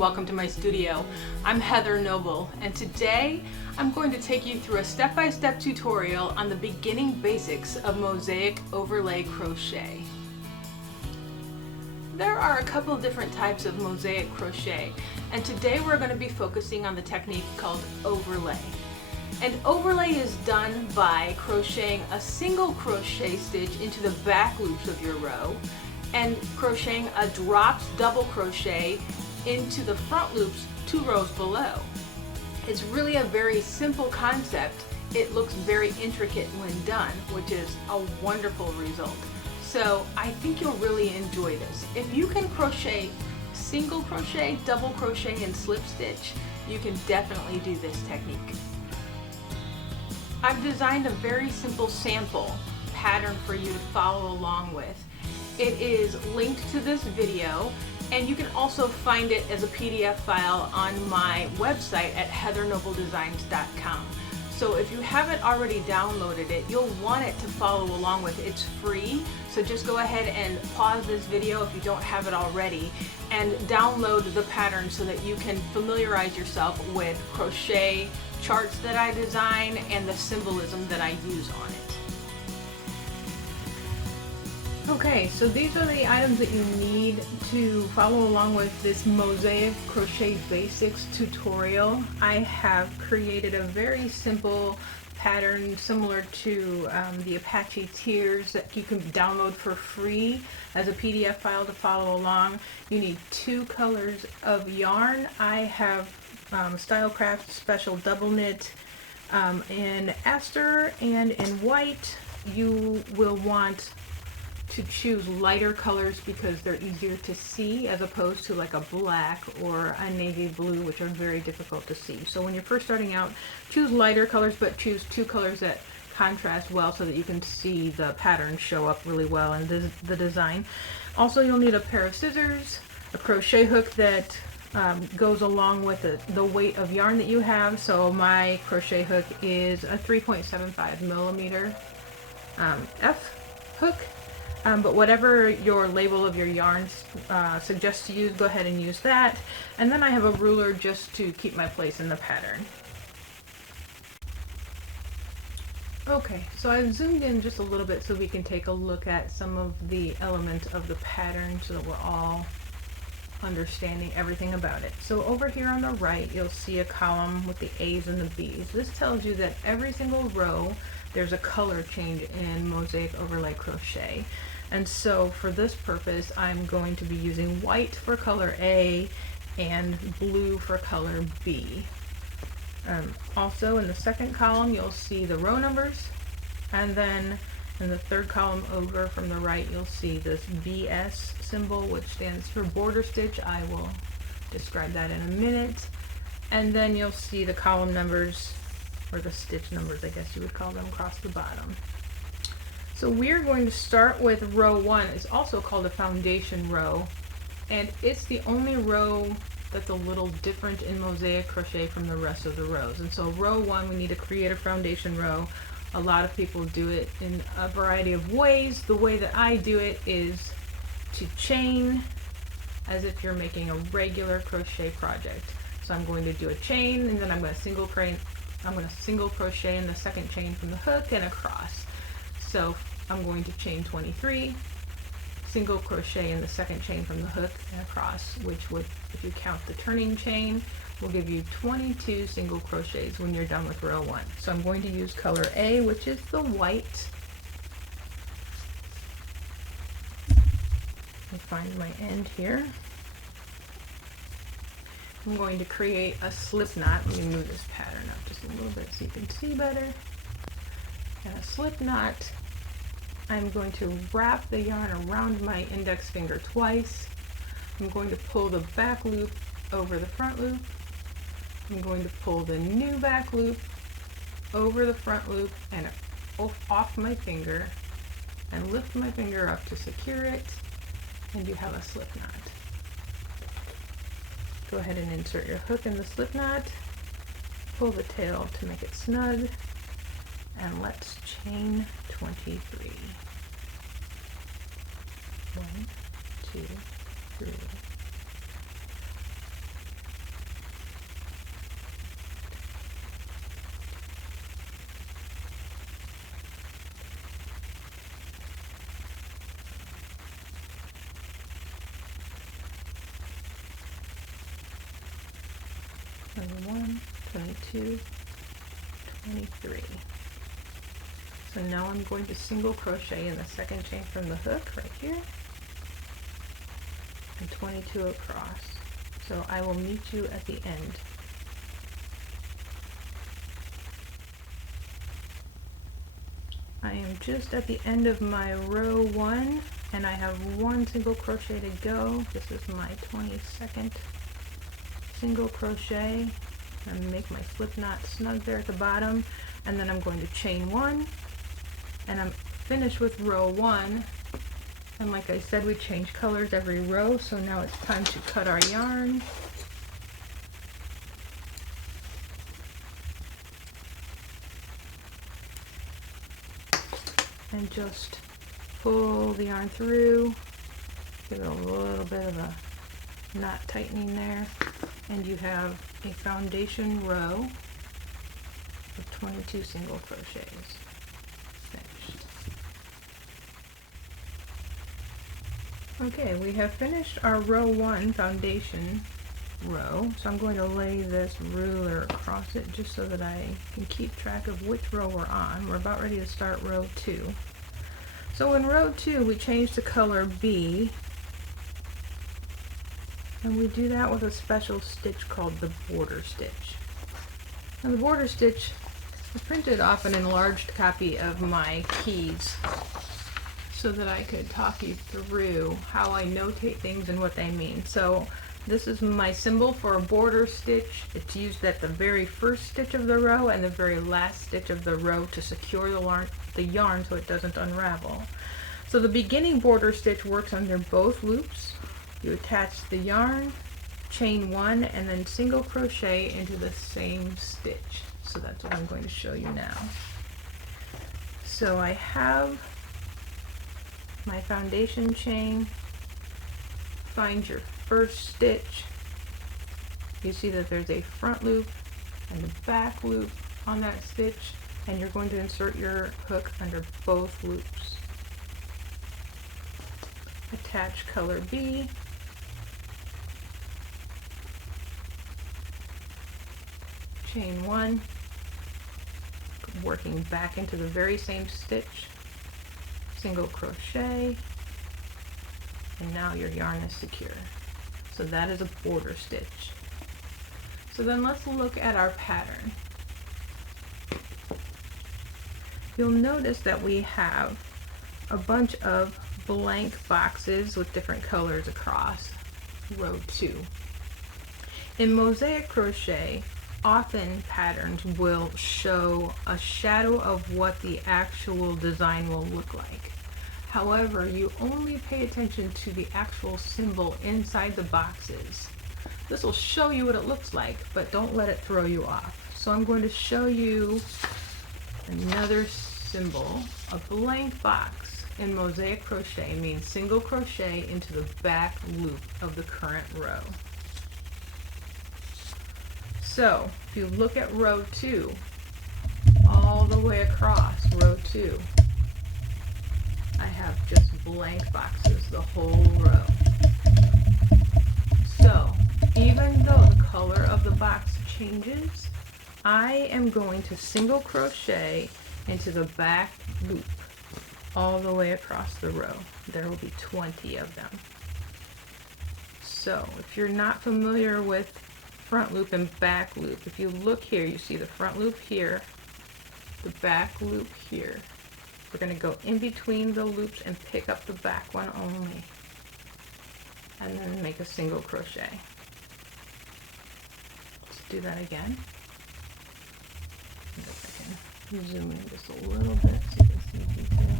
welcome to my studio. I'm Heather Noble, and today I'm going to take you through a step-by-step tutorial on the beginning basics of mosaic overlay crochet. There are a couple different types of mosaic crochet, and today we're going to be focusing on the technique called overlay. And overlay is done by crocheting a single crochet stitch into the back loops of your row and crocheting a dropped double crochet into the front loops 2 rows below. It's really a very simple concept. It looks very intricate when done, which is a wonderful result. So I think you'll really enjoy this. If you can crochet single crochet, double crochet, and slip stitch, you can definitely do this technique. I've designed a very simple sample pattern for you to follow along with. It is linked to this video, and you can also find it as a PDF file on my website at heathernobledesigns.com. So if you haven't already downloaded it, you'll want it to follow along with. It's free, so just go ahead and pause this video if you don't have it already and download the pattern so that you can familiarize yourself with crochet charts that I design and the symbolism that I use on it. Okay, so these are the items that you need to follow along with this Mosaic Crochet Basics tutorial. I have created a very simple pattern similar to the Apache Tears that you can download for free as a PDF file to follow along. You need 2 colors of yarn. I have Stylecraft Special Double Knit in Aster and in white. You will want to choose lighter colors because they're easier to see as opposed to like a black or a navy blue, which are very difficult to see. So when you're first starting out, choose lighter colors, but choose 2 colors that contrast well so that you can see the pattern show up really well in the design. Also, you'll need a pair of scissors, a crochet hook that goes along with the weight of yarn that you have. So my crochet hook is a 3.75 millimeter F hook. But whatever your label of your yarns suggests to use, go ahead and use that. And then I have a ruler just to keep my place in the pattern. Okay, so I've zoomed in just a little bit so we can take a look at some of the elements of the pattern so that we're all understanding everything about it. So over here on the right, you'll see a column with the A's and the B's. This tells you that every single row there's a color change in Mosaic Overlay Crochet. And so for this purpose, I'm going to be using white for color A and blue for color B. Also in the second column, you'll see the row numbers. And then in the third column over from the right, you'll see this BS symbol, which stands for border stitch. I will describe that in a minute. And then you'll see the column numbers, or the stitch numbers, I guess you would call them, across the bottom. So we're going to start with row 1. It's also called a foundation row, and it's the only row that's a little different in Mosaic Crochet from the rest of the rows. And so row 1, we need to create a foundation row. A lot of people do it in a variety of ways. The way that I do it is to chain as if you're making a regular crochet project. So I'm going to do a chain, and then I'm going to single crochet in the second chain from the hook and across. So I'm going to chain 23, single crochet in the second chain from the hook and across, which would, if you count the turning chain, will give you 22 single crochets when you're done with row 1. So I'm going to use color A, which is the white. Let me find my end here. I'm going to create a slip knot. Let me move this pattern up just a little bit so you can see better. And a slip knot, I'm going to wrap the yarn around my index finger twice. I'm going to pull the back loop over the front loop. I'm going to pull the new back loop over the front loop and off my finger and lift my finger up to secure it, and you have a slip knot. Go ahead and insert your hook in the slip knot, pull the tail to make it snug, and let's chain 23. 1, 2, 3, 21, 22, 23. So now I'm going to single crochet in the second chain from the hook right here and 22 across. So I will meet you at the end. I am just at the end of my row 1 and I have 1 single crochet to go. This is my 22nd single crochet. I'm going to make my slip knot snug there at the bottom, and then I'm going to chain 1 and I'm finished with row 1. And like I said, we change colors every row, so now it's time to cut our yarn. And just pull the yarn through, give it a little bit of a knot tightening there, and you have a foundation row of 22 single crochets finished. Okay, we have finished our row 1 foundation row, so I'm going to lay this ruler across it just so that I can keep track of which row we're on. We're about ready to start row 2. So in row 2 we change the color B, and we do that with a special stitch called the border stitch. Now the border stitch, I printed off an enlarged copy of my keys so that I could talk you through how I notate things and what they mean. So this is my symbol for a border stitch. It's used at the very first stitch of the row and the very last stitch of the row to secure the yarn so it doesn't unravel. So the beginning border stitch works under both loops. You attach the yarn, chain 1, and then single crochet into the same stitch. So that's what I'm going to show you now. So I have my foundation chain. Find your first stitch. You see that there's a front loop and a back loop on that stitch, and you're going to insert your hook under both loops. Attach color B. Chain 1, working back into the very same stitch, single crochet, and now your yarn is secure. So that is a border stitch. So then let's look at our pattern. You'll notice that we have a bunch of blank boxes with different colors across row 2. In Mosaic Crochet, often patterns will show a shadow of what the actual design will look like. However, you only pay attention to the actual symbol inside the boxes. This will show you what it looks like, but don't let it throw you off. So I'm going to show you another symbol. A blank box in Mosaic Crochet means single crochet into the back loop of the current row. So if you look at row 2, all the way across row 2, I have just blank boxes the whole row. So even though the color of the box changes, I am going to single crochet into the back loop all the way across the row. There will be 20 of them. So if you're not familiar with front loop and back loop, if you look here, you see the front loop here, the back loop here. We're going to go in between the loops and pick up the back one only, and then make a single crochet. Let's do that again. See if I can zoom in just a little bit so you can see detail.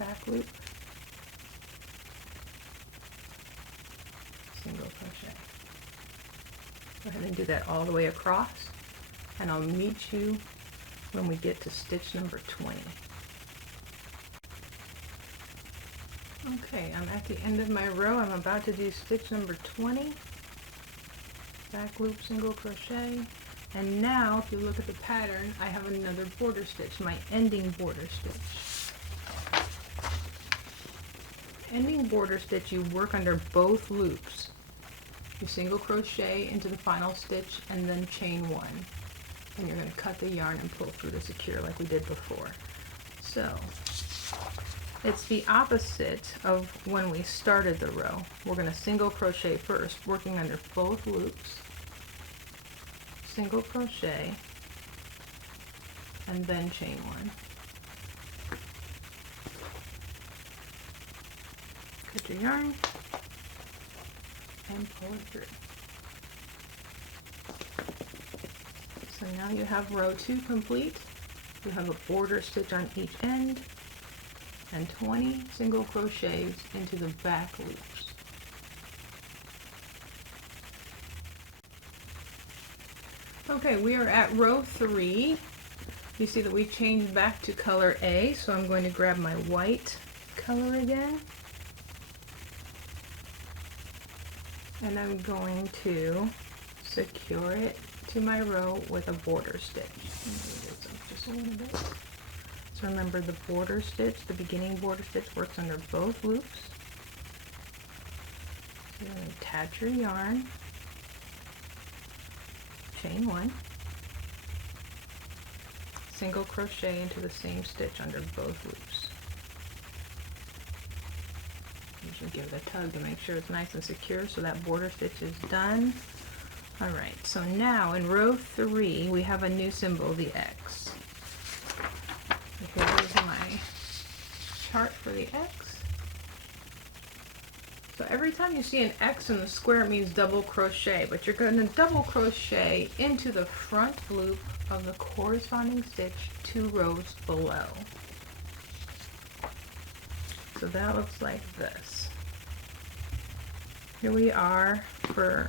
Back loop, single crochet. Go ahead and do that all the way across, and I'll meet you when we get to stitch number 20. Okay, I'm at the end of my row. I'm about to do stitch number 20. Back loop, single crochet. And now, if you look at the pattern, I have another border stitch, my ending border stitch. ending border stitch, you work under both loops. You single crochet into the final stitch and then chain one. And you're going to cut the yarn and pull through to secure like we did before. So it's the opposite of when we started the row. We're going to single crochet first, working under both loops, single crochet, and then chain one. Cut your yarn and pull it through. So now you have row 2 complete. You have a border stitch on each end and 20 single crochets into the back loops. Okay, we are at row 3. You see that we changed back to color A, so I'm going to grab my white color again. And I'm going to secure it to my row with a border stitch. Move this up just a little bit. So remember, the border stitch, the beginning border stitch, works under both loops. You're going to attach your yarn, chain one, single crochet into the same stitch under both loops. You should give it a tug to make sure it's nice and secure so that border stitch is done. Alright, so now in row 3 we have a new symbol, the X. So here's my chart for the X. So every time you see an X in the square, it means double crochet, but you're going to double crochet into the front loop of the corresponding stitch 2 rows below. So that looks like this. Here we are for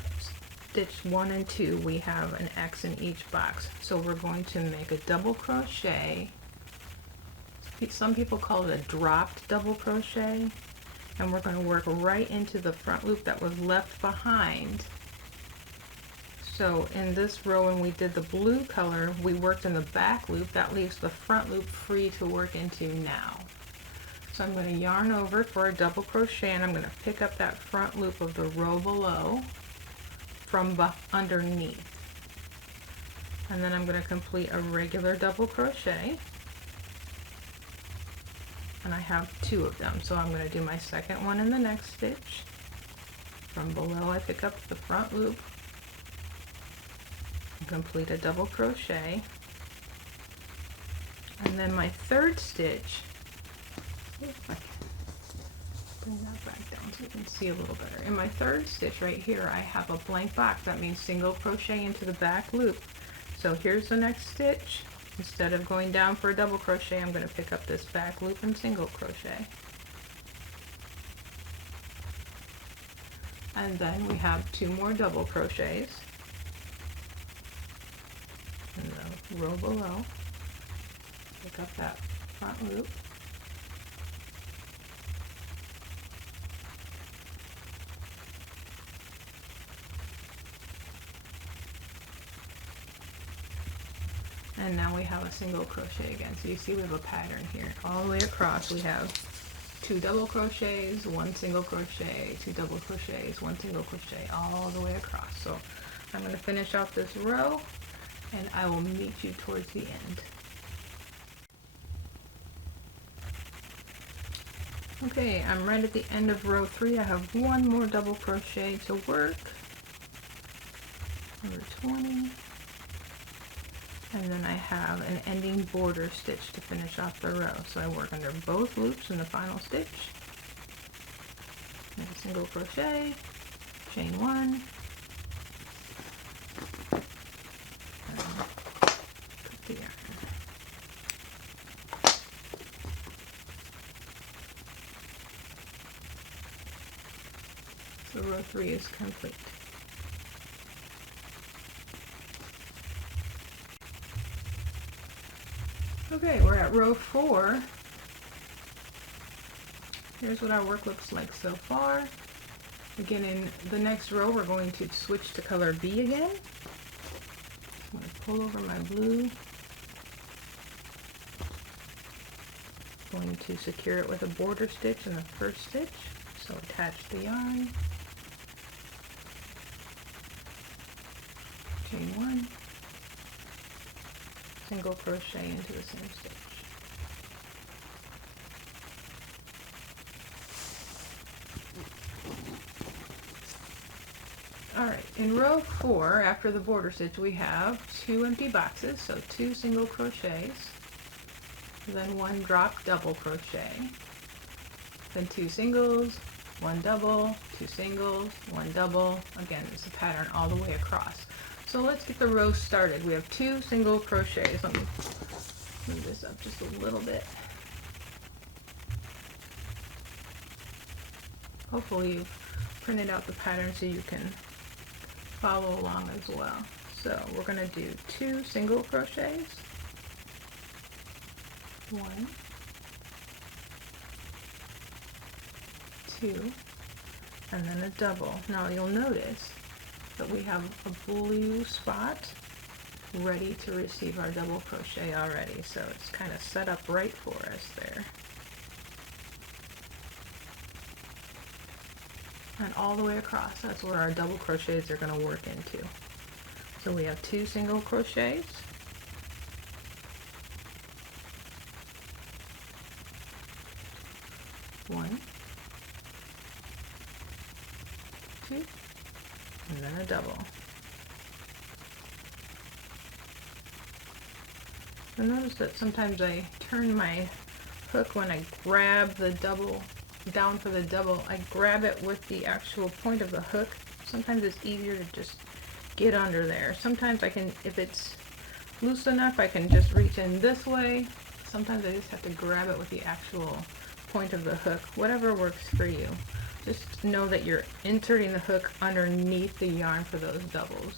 stitch 1 and 2. We have an X in each box. So we're going to make a double crochet. Some people call it a dropped double crochet. And we're going to work right into the front loop that was left behind. So in this row, when we did the blue color, we worked in the back loop. That leaves the front loop free to work into now. So I'm going to yarn over for a double crochet, and I'm going to pick up that front loop of the row below from underneath. And then I'm going to complete a regular double crochet. And I have 2 of them, so I'm going to do my second one in the next stitch. From below, I pick up the front loop and complete a double crochet. And then my third stitch, if I can bring that back down so you can see a little better. In my third stitch right here, I have a blank box. That means single crochet into the back loop. So here's the next stitch. Instead of going down for a double crochet, I'm going to pick up this back loop and single crochet. And then we have 2 more double crochets in the row below. Pick up that front loop. And now we have a single crochet again. So you see we have a pattern here. All the way across we have 2 double crochets, 1 single crochet, 2 double crochets, 1 single crochet, all the way across. So I'm going to finish off this row and I will meet you towards the end. Okay, I'm right at the end of row 3. I have 1 more double crochet to work. Number 20. And then I have an ending border stitch to finish off the row. So I work under both loops in the final stitch. Make a single crochet, chain 1, and cut the yarn. So row 3 is complete. Okay, we're at row 4. Here's what our work looks like so far. Again, in the next row, we're going to switch to color B again. I'm going to pull over my blue, going to secure it with a border stitch in the first stitch. So attach the yarn, chain 1, single crochet into the same stitch. Alright, in row 4, after the border stitch, we have 2 empty boxes, so 2 single crochets, then 1 drop double crochet, then 2 singles, 1 double, 2 singles, 1 double. Again, it's a pattern all the way across. So let's get the row started. We have 2 single crochets. Let me move this up just a little bit. Hopefully you've printed out the pattern so you can follow along as well. So we're going to do 2 single crochets, 1, 2, and then a double. Now you'll notice that we have a blue spot ready to receive our double crochet already, so it's kind of set up right for us there. And all the way across, that's where our double crochets are going to work into. So we have 2 single crochets, 1, 2, and then a double. You'll notice that sometimes I turn my hook when I grab the double down for the double. I grab it with the actual point of the hook. Sometimes it's easier to just get under there. Sometimes I can, if it's loose enough, I can just reach in this way. Sometimes I just have to grab it with the actual point of the hook. Whatever works for you. Just know that you're inserting the hook underneath the yarn for those doubles,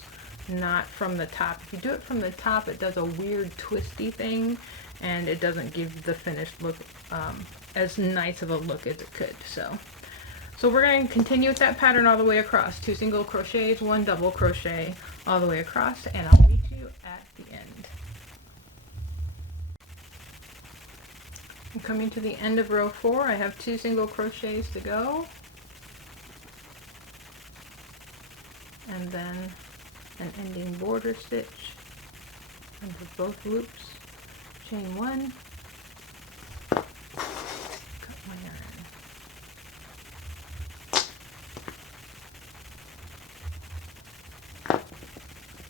not from the top. If you do it from the top, it does a weird twisty thing and it doesn't give the finished look as nice of a look as it could. So we're going to continue with that pattern all the way across. 2 single crochets, 1 double crochet all the way across, and I'll meet you at the end. I'm coming to the end of row 4. I have 2 single crochets to go, and then an ending border stitch under both loops, chain 1, cut my yarn.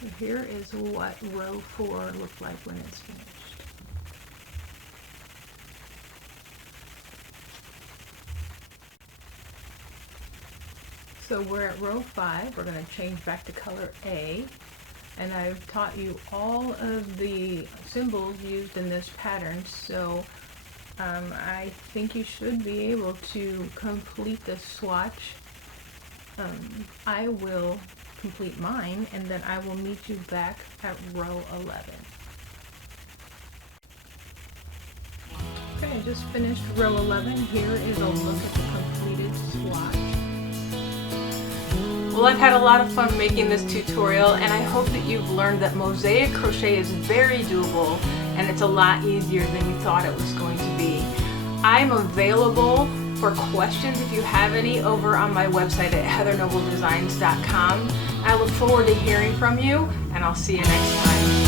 So here is what row 4 looked like when it's finished. So we're at row 5. We're going to change back to color A, and I've taught you all of the symbols used in this pattern, so I think you should be able to complete this swatch. I will complete mine, and then I will meet you back at row 11. Okay, I just finished row 11. Here is a look at the completed swatch. Well, I've had a lot of fun making this tutorial, and I hope that you've learned that mosaic crochet is very doable and it's a lot easier than you thought it was going to be. I'm available for questions if you have any over on my website at heathernobledesigns.com. I look forward to hearing from you, and I'll see you next time.